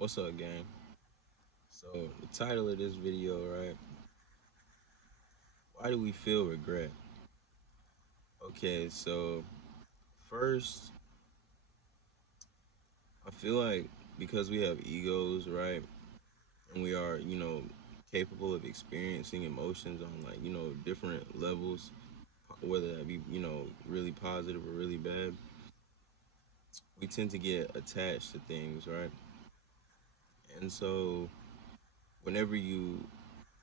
What's up, gang? So, the title of this video, right? Why do we feel regret? Okay, so first, I feel like because we have egos, right? And we are, capable of experiencing emotions on like, different levels, whether that be, really positive or really bad, we tend to get attached to things, right? And so, whenever you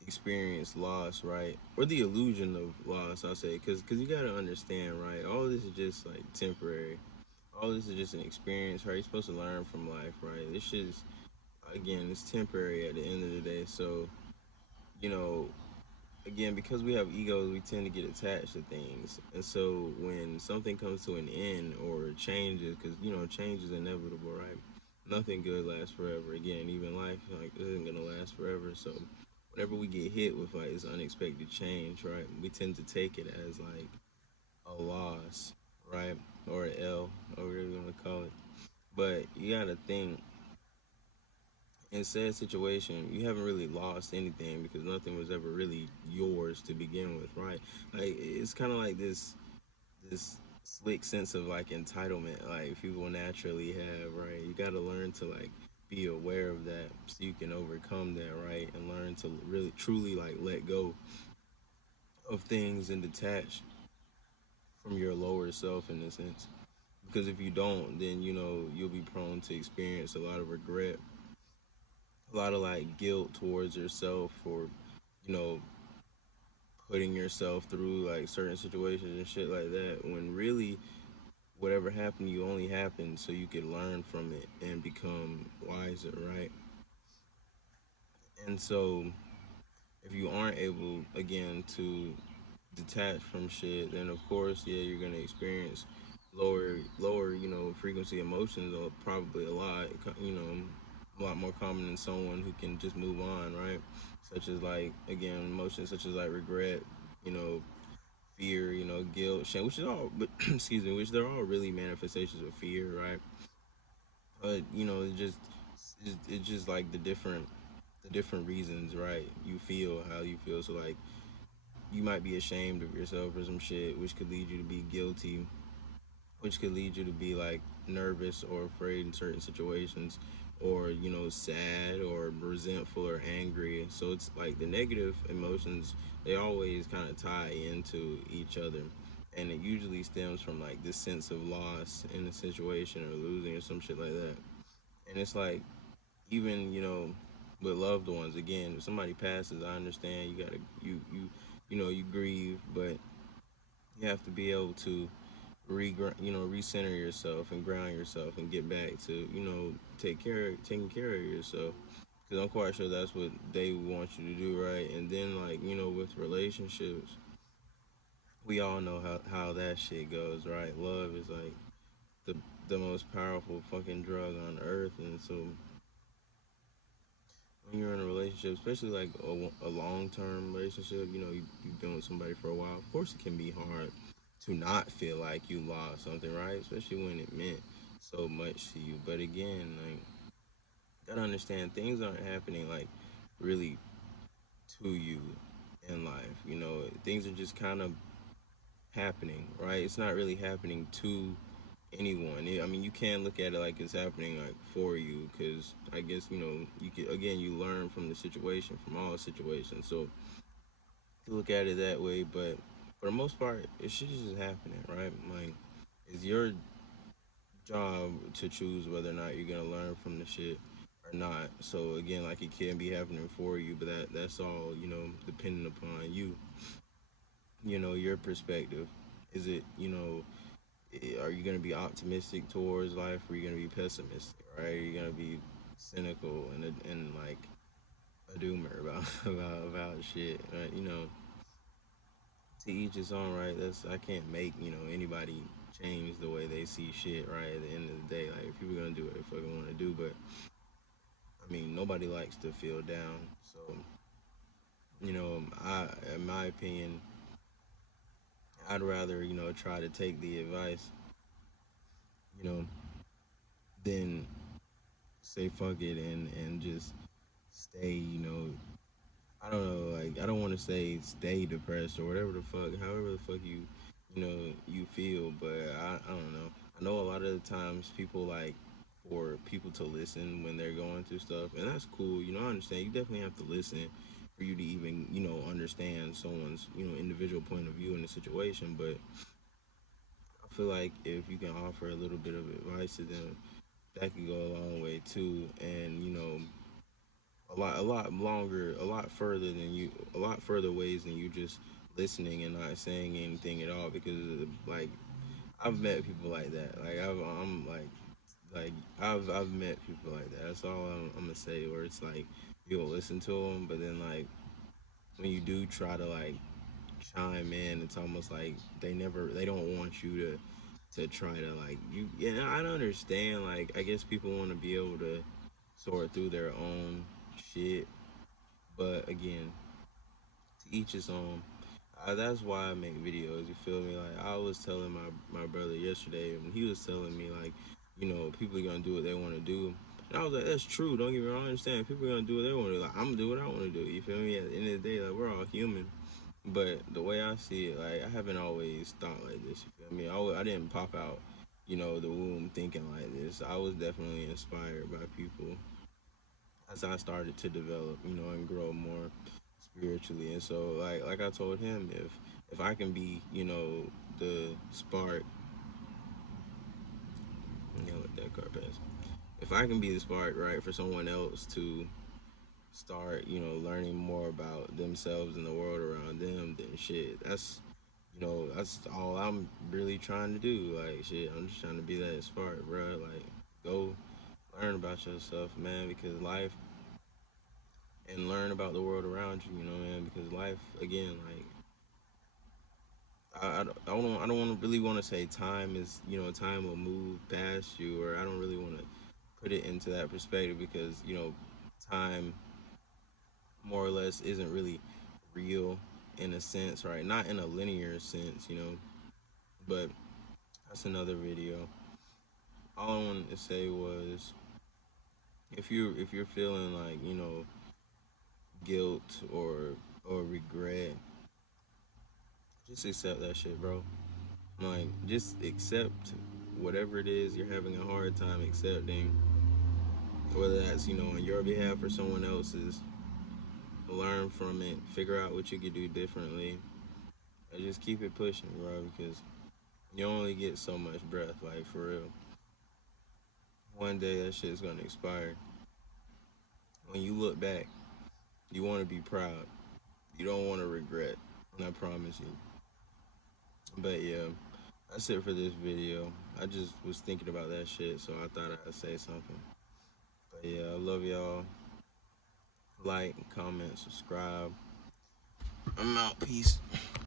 experience loss, right, or the illusion of loss, I'll say, because you gotta understand, right, all this is just like temporary. All this is just an experience, right? You're supposed to learn from life, right? This shit is, again, it's temporary at the end of the day. So, you know, again, because we have egos, we tend to get attached to things. And so when something comes to an end or changes, because, change is inevitable, right? Nothing good lasts forever. Again, even life, like, isn't going to last forever. So whenever we get hit with, like, this unexpected change, right, we tend to take it as, like, a loss, right? Or an L, or whatever you want to call it. But you got to think, in said situation, you haven't really lost anything because nothing was ever really yours to begin with, right? Like it's kind of like this slick sense of like entitlement, like people naturally have, right? You got to learn to like be aware of that so you can overcome that, right? And learn to really truly like let go of things and detach from your lower self in a sense. Because if you don't, then you'll be prone to experience a lot of regret, a lot of like guilt towards yourself for you know putting yourself through like certain situations and shit like that, when really whatever happened you only happened so you could learn from it and become wiser, right? And so if you aren't able again to detach from shit, then of course, yeah, you're gonna experience lower frequency emotions, or probably a lot, a lot more common than someone who can just move on, right? Such as like again emotions such as like regret, you know fear, guilt, shame, which is all but excuse me, which they're all really manifestations of fear, right? But it's just like the different reasons, right? You feel how you feel. So like you might be ashamed of yourself for some shit, which could lead you to be guilty, which could lead you to be like nervous or afraid in certain situations, or sad or resentful or angry. So it's like the negative emotions, they always kind of tie into each other, and it usually stems from like this sense of loss in a situation or losing or some shit like that. And it's like, even with loved ones, again, if somebody passes, I understand you gotta you grieve, but you have to be able to recenter yourself and ground yourself and get back to taking care of yourself, because I'm quite sure that's what they want you to do, right? And then like with relationships, we all know how that shit goes, right? Love is like the the most powerful fucking drug on earth. And so when you're in a relationship, especially like a long-term relationship, you've been with somebody for a while, of course it can be hard to not feel like you lost something, right? Especially when it meant so much to you. But again, like, you gotta understand, things aren't happening like really to you in life. Things are just kind of happening, right? It's not really happening to anyone. I mean, you can look at it like it's happening like for you, because I guess you can, again, you learn from the situation, from all situations. So you look at it that way, but for the most part, it should just happening, right? Like, it's your job to choose whether or not you're gonna learn from the shit or not. So again, like, it can be happening for you, but that's all dependent upon you. Your perspective. Is it are you gonna be optimistic towards life, or are you gonna be pessimistic? Right? Are you gonna be cynical and like a doomer about about shit? Right? To each his own, right? That's, I can't make anybody change the way they see shit. Right? At the end of the day, like, people gonna do what they fucking want to do, but I mean, nobody likes to feel down. So in my opinion, I'd rather try to take the advice, you know, than say fuck it and just stay, you know, I don't know, like I don't want to say stay depressed or whatever the fuck, however the fuck you know, you feel, but I don't know. I know a lot of the times people like for people to listen when they're going through stuff, and that's cool. You know, I understand. You definitely have to listen for you to even, you know, understand someone's, you know, individual point of view in the situation. But I feel like if you can offer a little bit of advice to them, that could go a long way too. And you know, a lot longer, a lot further ways than you just listening and not saying anything at all. Because like I've met people like that. Like I'm like I've met people like that. That's all I'm gonna say. Where it's like you'll listen to them, but then like when you do try to like chime in, it's almost like they don't want you to try to like you. Yeah, I don't understand. Like I guess people want to be able to sort through their own shit, but again, to each his own. That's why I make videos. You feel me? Like I was telling my brother yesterday, and he was telling me like, you know, people are gonna do what they want to do. And I was like, that's true. Don't get me wrong. I understand. People are gonna do what they want to do. Like I'm gonna do what I want to do. You feel me? At the end of the day, like we're all human. But the way I see it, like I haven't always thought like this. You feel me? I didn't pop out, you know, the womb thinking like this. I was definitely inspired by people as I started to develop, you know, and grow more spiritually. And so, like I told him, if I can be, you know, the spark, yeah, let that car pass. If I can be the spark, right, for someone else to start, you know, learning more about themselves and the world around them, then shit, that's, you know, that's all I'm really trying to do. Like, shit, I'm just trying to be that spark, bro. Like, go learn about yourself, man, because life and learn about the world around you, you know, man, because life, again, like, I don't want to really want to say time is, you know, time will move past you, or I don't really want to put it into that perspective because, you know, time more or less isn't really real in a sense, right? Not in a linear sense, you know, but that's another video. All I wanted to say was if you're feeling like, you know, guilt or regret, just accept that shit, bro. Like, just accept whatever it is you're having a hard time accepting, whether that's, you know, on your behalf or someone else's. Learn from it, figure out what you could do differently, and just keep it pushing, bro, because you only get so much breath, like, for real. One day that shit's gonna expire. When you look back, you want to be proud. You don't want to regret, and I promise you. But yeah, that's it for this video. I just was thinking about that shit, so I thought I'd say something. But yeah, I love y'all. Like, comment, subscribe. I'm out. Peace.